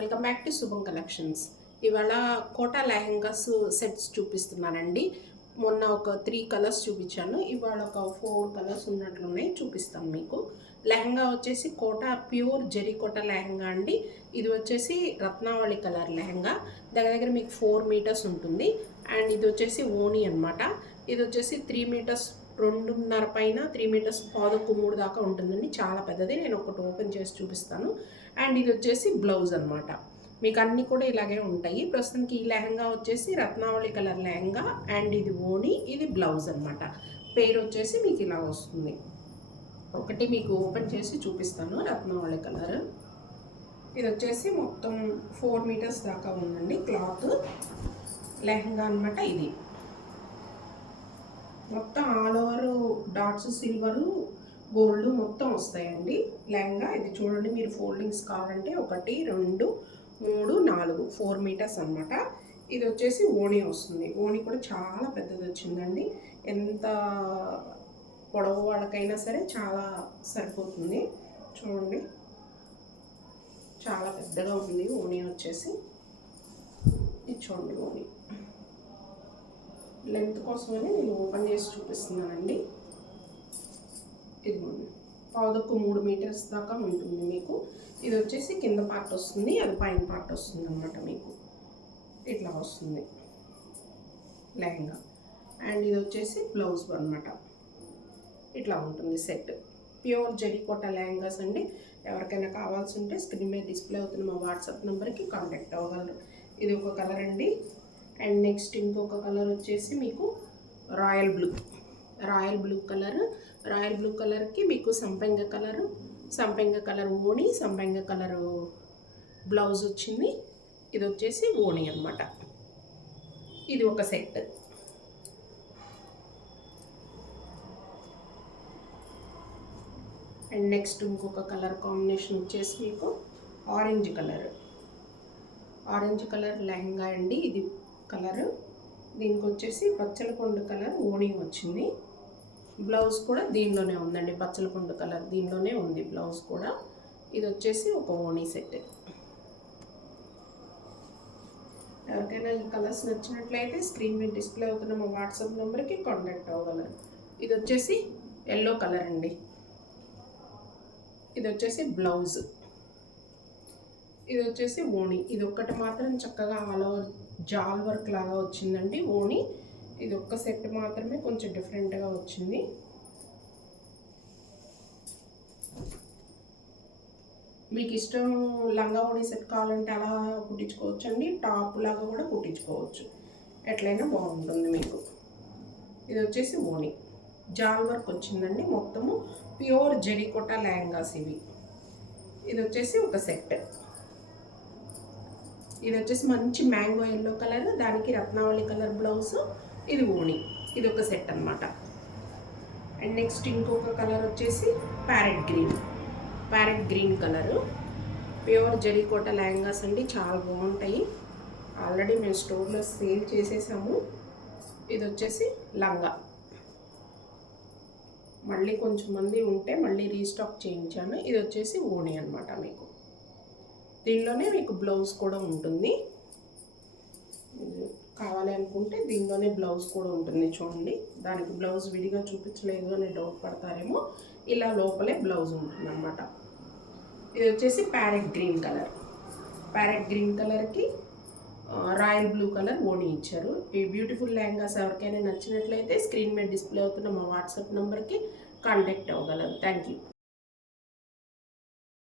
Welcome back to శుభం collections. ఇవాళ quota lehengas sets చూపిస్తున్నానండి. మొన్న ఒక 3 కలర్స్ చూపించాను, ఇవాళ ఒక 4 కలర్స్ ఉన్నట్లున్నాయి, చూపిస్తాను మీకు. లెహంగా వచ్చేసి కోటా ప్యూర్ జెరీ కోటా లెహంగా అండి. ఇది వచ్చేసి రత్నావళి కలర్ లెహంగా, దగ్గర మీకు 4 మీటర్స్ ఉంటుంది. అండ్ ఇది వచ్చేసి ఓణి అనమాట. ఇది వచ్చేసి 3 మీటర్స్ 2.5 పైన 3 మీటర్స్ 2.25 దాకా ఉంటుందండి, చాలా పెద్దది. నేను ఒకటి ఓపెన్ చేసి చూపిస్తాను. అండ్ ఇది వచ్చేసి బ్లౌజ్ అనమాట. మీకు అన్నీ కూడా ఇలాగే ఉంటాయి. ప్రస్తుతానికి ఈ లెహంగా వచ్చేసి రత్నావళి కలర్ లెహంగా, అండ్ ఇది ఓణి, ఇది బ్లౌజ్ అనమాట. పేరు వచ్చేసి మీకు ఇలా వస్తుంది. ఒకటి మీకు ఓపెన్ చేసి చూపిస్తాను. రత్నావళి కలర్ ఇది వచ్చేసి మొత్తం 4 మీటర్స్ దాకా ఉందండి క్లాత్ లెహంగా అనమాట. ఇది మొత్తం all over dots silver gold మొత్తం వస్తాయండి లెహంగా. ఇది చూడండి, మీరు ఫోల్డింగ్స్ కావాలంటే 1 2 3 4 4 మీటర్స్ అనమాట. ఇది వచ్చేసి ఓణి వస్తుంది. ఓణి కూడా చాలా పెద్దది వచ్చిందండి. ఎంత పొడవు వాళ్ళకైనా సరే చాలా సరిపోతుంది. చూడండి, చాలా పెద్దగా ఉంది ఓణి వచ్చేసి. ఇది చూడండి, ఓణి లెంత్ కోసమని నేను ఓపెన్ చేసి చూపిస్తున్నానండి. ఇదిగోండి, 2.25 మీటర్స్ దాకా ఉంటుంది మీకు. ఇది వచ్చేసి కింద పార్ట్ వస్తుంది, అది పైన పార్ట్ వస్తుంది అనమాట. మీకు ఇట్లా వస్తుంది లెహంగా. అండ్ ఇది వచ్చేసి బ్లౌజ్ అనమాట. ఇట్లా ఉంటుంది సెట్. ప్యూర్ జెరీకోటా లెహంగాస్ అండి. ఎవరికైనా కావాల్సి ఉంటే స్క్రీన్ మీద డిస్ప్లే అవుతున్న మా వాట్సాప్ నెంబర్కి కాంటాక్ట్ అవ్వగలరు. ఇది ఒక కలర్ అండి. అండ్ నెక్స్ట్ ఇంకొక కలర్ వచ్చేసి మీకు royal blue colour. Royal blue కలర్కి మీకు సంపెంగ కలర్ ఓణి, సంపెంగ కలర్ బ్లౌజ్ వచ్చింది. ఇది వచ్చేసి ఓణి అనమాట. ఇది ఒక సెట్. అండ్ నెక్స్ట్ ఇంకొక కలర్ కాంబినేషన్ వచ్చేసి మీకు ఆరెంజ్ కలర్ లెహంగా అండి. ఇది కలర్. దీనికి వచ్చేసి పచ్చలకొండ కలర్ ఓణి వచ్చింది. బ్లౌజ్ కూడా దీనిలోనే ఉందండి, పచ్చలకొండ కలర్ దీనిలోనే ఉంది బ్లౌజ్ కూడా. ఇది వచ్చేసి ఒక ఓణి సెట్. ఎవరికైనా ఈ కలర్స్ నచ్చినట్లయితే స్క్రీన్ మీద డిస్ప్లే అవుతున్న మా వాట్సాప్ నెంబర్కి కాంటాక్ట్ అవ్వగలరు. ఇది వచ్చేసి ఎల్లో కలర్ అండి. ఇది వచ్చేసి బ్లౌజ్. ఇది వచ్చేసి ఓణి. ఇది ఒక్కటి మాత్రం చక్కగా ఆల్ ఓవర్ జాల్ వర్క్ లాగా వచ్చిందండి ఓణి. ఇది ఒక్క సెట్ మాత్రమే కొంచెం డిఫరెంట్గా వచ్చింది. మీకు ఇష్టం లంగా ఓణి సెట్ కావాలంటే అలా కుట్టించుకోవచ్చు అండి, టాప్ లాగా కూడా కుట్టించుకోవచ్చు, ఎట్లయినా బాగుంటుంది మీకు. ఇది వచ్చేసి ఓణి, జాల్ వర్క్ వచ్చిందండి మొత్తము. ప్యూర్ జెరీకోటా లెహంగాస్ ఇవి. ఇది వచ్చేసి ఒక సెట్. ఇది వచ్చేసి మంచి మ్యాంగో ఎల్లో కలర్, దానికి రత్నావళి కలర్ బ్లౌజ్, ఇది ఓణి. ఇది ఒక సెట్ అనమాట. అండ్ నెక్స్ట్ ఇంకొక కలర్ వచ్చేసి ప్యారెట్ గ్రీన్ కలరు. ప్యూర్ జెరీకోటా లెహంగాస్ అండి, చాలా బాగుంటాయి. ఆల్రెడీ మేము స్టోర్లో సేల్ చేసేసాము. ఇది వచ్చేసి లంగా, మళ్ళీ కొంచెం మంది ఉంటే మళ్ళీ రీస్టాక్ చేయించాను. ఇది వచ్చేసి ఓణి అనమాట. మీకు దీనిలోనే మీకు బ్లౌజ్ కూడా ఉంటుంది. కావాలి అనుకుంటే దీనిలోనే బ్లౌజ్ కూడా ఉంటుంది. చూడండి, దానికి బ్లౌజ్ విడిగా చూపించలేదు అని డౌట్ పడతారేమో, ఇలా లోపలే బ్లౌజ్ ఉంటుంది అనమాట. ఇది వచ్చేసి ప్యారెట్ గ్రీన్ కలర్కి రాయల్ బ్లూ కలర్ ఓణి ఇచ్చారు. ఈ బ్యూటిఫుల్ లెహంగాస్ ఎవరికైనా నచ్చినట్లయితే స్క్రీన్ మీద డిస్ప్లే అవుతున్న మా వాట్సాప్ నెంబర్కి కాంటాక్ట్ అవ్వగలరు. Thank you.